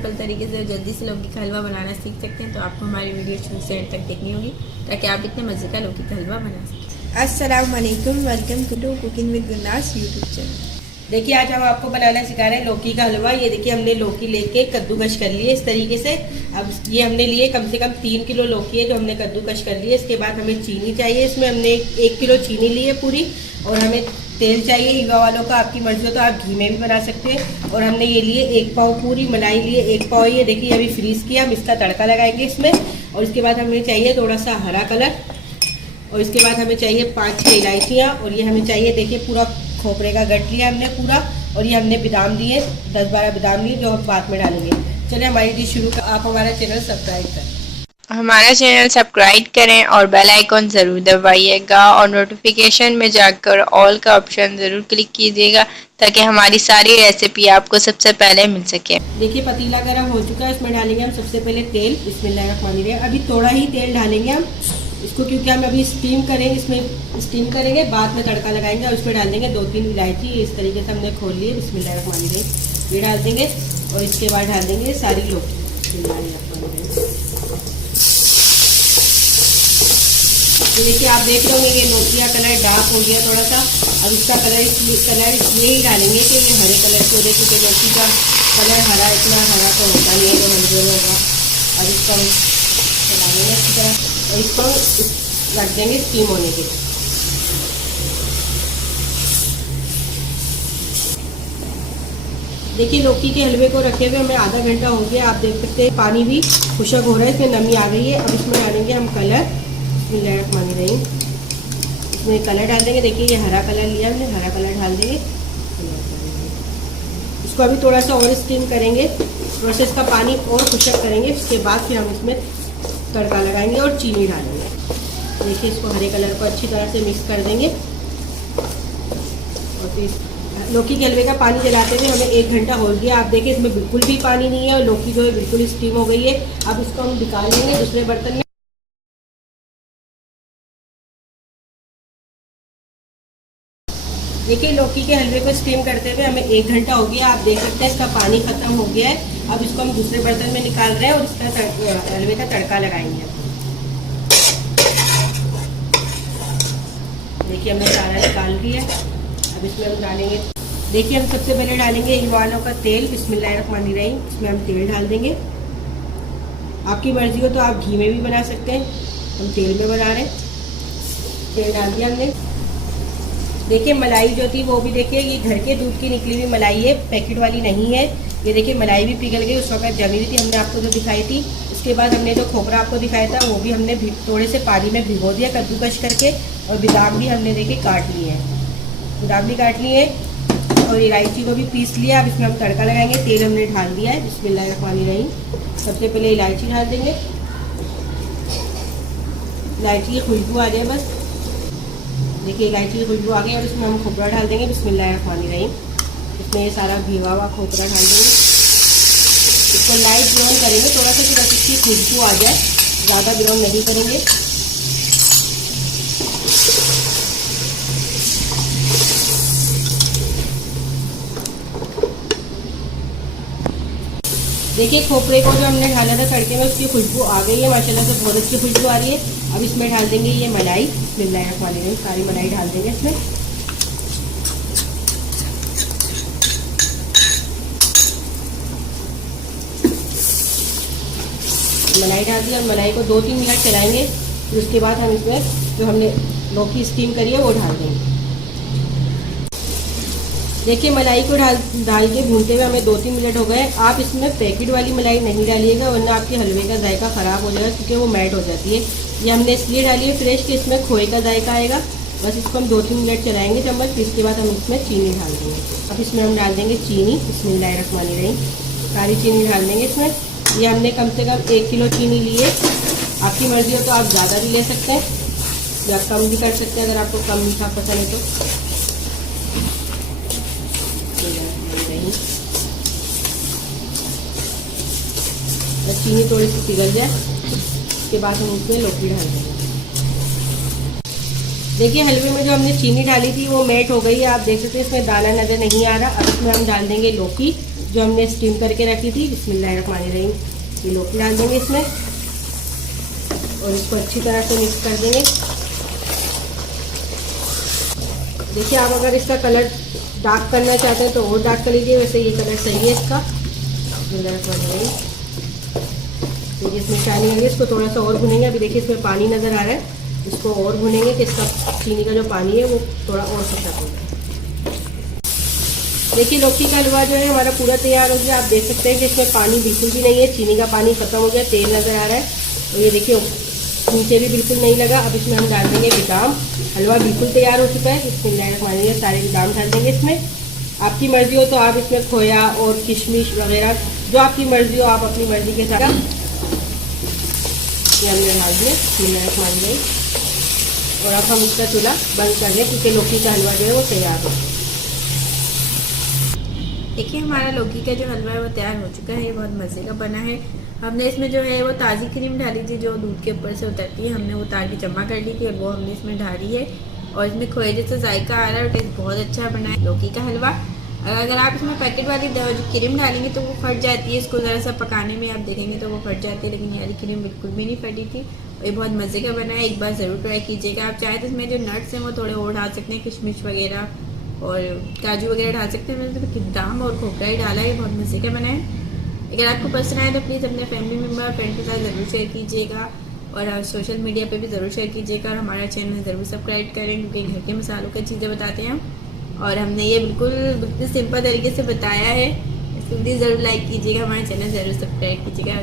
Simple तरीके से जल्दी से लौकी का हलवा बनाना सीख सकते हैं, तो आपको हमारी वीडियो शुरू से एंड तक देखनी होगी ताकि आप इतने मज़े का लौकी का हलवा बना सकें। अस्सलाम वालेकुम, welcome to cooking with Gurnaz YouTube channel. देखिए आज हम आपको बनाना सिखा रहे हैं लौकी का हलवा। ये देखिए हमने लौकी लेके कद्दूकश कर लिए इस तरीके से। अब ये हमने लिए कम से कम 3 किलो लौकी है जो हमने कद्दूकश कर लिए। इसके बाद हमें चीनी चाहिए, इसमें हमने 1 किलो चीनी ली है पूरी। और हमें तेल चाहिए युवा वालों का, आपकी मर्जी हो तो आप घी में भी बना सकते हैं। और हमने ये लिए 1 पाव पूरी मलाई लिए, 1 पाव ये देखिए अभी फ्रीज किया। हम इसका तड़का लगाएंगे इसमें। और इसके बाद हमें चाहिए थोड़ा सा हरा कलर, और इसके बाद हमें चाहिए 5-6 इलायचियाँ। और ये हमें चाहिए देखिए पूरा खोपरे का गट लिया हमने पूरा। और ये हमने बादाम लिए 10-12 बादाम लिए जो हम बाद में डालेंगे। चलिए हमारी डिश शुरू कर। आप हमारा चैनल सब्सक्राइब करें, हमारा चैनल सब्सक्राइब करें और बेल आइकॉन ज़रूर दबाइएगा और नोटिफिकेशन में जाकर ऑल का ऑप्शन ज़रूर क्लिक कीजिएगा ताकि हमारी सारी रेसिपी आपको सबसे पहले मिल सके। देखिए पतीला गर्म हो चुका है, इसमें डालेंगे हम सबसे पहले तेल। बिस्मिल्लाहिर्रहमानिर्रहीम। अभी थोड़ा ही तेल डालेंगे हम इसको, क्योंकि हम अभी स्टीम करेंगे, इसमें स्टीम करेंगे बाद में तड़का लगाएंगे। और इसमें डाल देंगे 2-3 इलायची इस तरीके से हमने खोल लिए। बिस्मिल्लाहिर्रहमानिर्रहीम ये डाल देंगे। और इसके बाद डाल देंगे सारी लौकी। तो देखिए आप देख रहे होंगे ये लौकी का कलर डार्क हो गया थोड़ा सा। अब इसका कलर इसलिए ही डालेंगे कि ये हरे कलर की हो जाए, क्योंकि लौकी का कलर हरा इतना हरा तो होता नहीं है जो हल्के में होगा। अब इसको हम डालेंगे अच्छी तरह और इसको रख देंगे स्टीम होने के लिए। देखिए लौकी के हलवे को रखे हुए हमें आधा घंटा हो गया। आप देख सकते हैं पानी भी खुशक हो रहा है, इसमें नमी आ गई है। अब इसमें डालेंगे हम कलर। बिस्मिल्लाहिर्रहमानिर्रहीम। इसमें कलर डाल देंगे। देखिए ये हरा कलर लिया हमने, हरा कलर डाल देंगे। इसको अभी थोड़ा सा और स्टीम करेंगे, थोड़ा सा इसका पानी और खुशक करेंगे। उसके बाद फिर हम इसमें तड़का लगाएंगे और चीनी डालेंगे। देखिए इसको हरे कलर को अच्छी तरह से मिक्स कर देंगे। और फिर लौकी के हलवे का पानी जलाते हुए हमें 1 घंटा हो गया। आप देखिए इसमें बिल्कुल भी पानी नहीं है और लौकी जो है बिल्कुल स्टीम हो गई है। अब इसको हम निकाल लेंगे दूसरे बर्तन में। देखिए लौकी के हलवे को स्टीम करते हुए हमें 1 घंटा हो गया। आप देख सकते हैं इसका पानी खत्म हो गया है। अब इसको हम दूसरे बर्तन में निकाल रहे हैं और इसका हलवे का तड़का लगाएंगे। देखिए हमने सारा निकाल लिया। अब इसमें हम डालेंगे, देखिए हम सबसे पहले डालेंगे युवानों का तेल। बिस्मिल्लाहिर्रहमानिर्रहीम। इसमें हम तेल डाल देंगे। आपकी मर्जी हो तो आप घी में भी बना सकते हैं, हम तेल में बना रहे हैं। तेल डाल दिया हमने। देखिए मलाई जो थी वो भी देखिए ये घर के दूध की निकली हुई मलाई है, पैकेट वाली नहीं है। ये देखिए मलाई भी पिघल गई, उस वक्त जमी हुई थी, हमने आपको जो दिखाई थी। उसके बाद हमने जो खोपरा आपको दिखाया था वो भी हमने थोड़े से पानी में भिगो दिया कद्दूकश करके। और बादाम भी हमने देखिए काट लिए हैं, बादाम भी काट लिए और इलायची को भी पीस लिया। अब इसमें हम तड़का लगाएंगे। तेल हमने डाल दिया है। बिस्मिल्लाहिर्रहमानिर्रहीम। सबसे पहले इलायची डाल देंगे, इलायची की खुशबू आ जाए बस। देखिए इलायची की खुशबू आ गई। और इसमें हम खोपरा डाल देंगे। बिस्मिल्लाहिर्रहमानिर्रहीम। इसमें ये सारा भिगा हुआ खोपरा डाल देंगे। इसको लाइट ब्राउन करेंगे थोड़ा सा, बस इसकी खुशबू आ जाए, ज़्यादा ब्राउन नहीं करेंगे। देखिए खोपरे को जो हमने ढाला था तड़के में उसकी खुशबू आ गई है माशाल्लाह से, बहुत अच्छी खुशबू आ रही है। अब इसमें डाल देंगे ये मलाई। बिस्मिल्लाहिर्रहमानिर्रहीम। सारी मलाई डाल देंगे इसमें। मलाई डाल दिया और मलाई को 2-3 मिनट चलाएंगे। फिर उसके बाद हम इसमें जो हमने लौकी स्टीम करी है वो डाल देंगे। देखिए मलाई को डाल के भूनते हुए हमें 2-3 मिनट हो गए। आप इसमें पैकेट वाली मलाई नहीं डालिएगा वरना आपके हलवे का जायका ख़राब हो जाएगा, क्योंकि वो मैट हो जाती है। ये हमने इसलिए डाली है फ्रेश कि इसमें खोए का जायका आएगा। बस इसको हम 2-3 मिनट चलाएंगे चम्मच। फिर इसके बाद हम इसमें चीनी डाल देंगे। अब इसमें हम डाल देंगे चीनी। बिस्मिल्लाहिर्रहमानिर्रहीम। सारी चीनी डाल देंगे इसमें। ये हमने कम से कम 1 किलो चीनी ली है। आपकी मर्जी हो तो आप ज़्यादा भी ले सकते हैं या कम भी कर सकते हैं अगर आपको कम मीठा पसंद है तो। चीनी थोड़ी सी पिघल जाए उसके बाद हम उसमें लौकी डाल देंगे। देखिए हलवे में जो हमने चीनी डाली थी वो मेल्ट हो गई है। आप देख सकते हैं इसमें दाना नज़र नहीं आ रहा। अब इसमें हम डाल देंगे लौकी। जो हमने स्टीम करके रखी थी। बिस्मिल्लाहिर्रहमानिर्रहीम। ये लौकी डाल देंगे इसमें और इसको अच्छी तरह से मिक्स कर देंगे। देखिए, आप अगर इसका कलर डार्क करना चाहते हैं तो और डार्क कर लीजिए, वैसे ये कलर सही है इसका। देखिए इसमें शाइनिंग है, इसको थोड़ा सा और भुनेंगे। अभी देखिए इसमें पानी नज़र आ रहा है, इसको और भुनेंगे कि इसका चीनी का जो पानी है वो थोड़ा और सख्त हो जाए। देखिए लौकी का हलवा जो है हमारा पूरा तैयार हो गया। आप देख सकते हैं कि इसमें पानी बिल्कुल भी नहीं है, चीनी का पानी खत्म हो गया, तेल नज़र आ रहा है। और ये देखिए नीचे भी बिल्कुल नहीं लगा। अब इसमें हम डाल देंगे बादाम। हलवा बिल्कुल तैयार हो चुका है। बिस्मिल्लाहिर्रहमानिर्रहीम। सारे बादाम डाल देंगे इसमें। आपकी मर्जी हो तो आप इसमें खोया और किशमिश वगैरह जो आपकी मर्जी हो आप अपनी मर्जी के साथ ये हमने डाल दिए। बिस्मिल्लाहिर्रहमानिर्रहीम। और अब हम इसका चूल्हा बंद कर दें क्योंकि लौकी का हलवा जो है वो तैयार हो। देखिए हमारा लौकी का जो हलवा है वो तैयार हो चुका है। ये बहुत मज़े का बना है। हमने इसमें जो है वो ताज़ी क्रीम डाली थी जो दूध के ऊपर से उतरती है, हमने उतार के जमा कर ली थी और वो हमने इसमें डाली है। और इसमें खोए जैसा जायका आ रहा है और टेस्ट बहुत अच्छा बना है लौकी का हलवा। अगर आप इसमें पैकेट वाली जो क्रीम डालेंगे तो वो फट जाती है, इसको ज़रा सा पकाने में आप देखेंगे तो वो फट जाती है, लेकिन ये वाली क्रीम बिल्कुल भी नहीं फटी थी और ये बहुत मज़े का बना है। एक बार ज़रूर ट्राई कीजिएगा। आप चाहे तो इसमें जो नट्स हैं वो थोड़े और डाल सकते हैं, किशमिश वगैरह और काजू वगैरह डाल सकते हैं। मैंने तो बादाम और खोखरा ही डाला है, बहुत मज़े का बना है। अगर आपको पसंद आए तो प्लीज़ अपने फैमिली मेम्बर फ्रेंड के साथ ज़रूर शेयर कीजिएगा और सोशल मीडिया पे भी ज़रूर शेयर कीजिएगा और हमारा चैनल ज़रूर सब्सक्राइब करें क्योंकि घर के मसालों की चीज़ें बताते हैं हम। और हमने ये बिल्कुल सिंपल तरीके से बताया है। इसको प्लीज़ ज़रूर लाइक कीजिएगा, हमारे चैनल ज़रूर सब्सक्राइब कीजिएगा।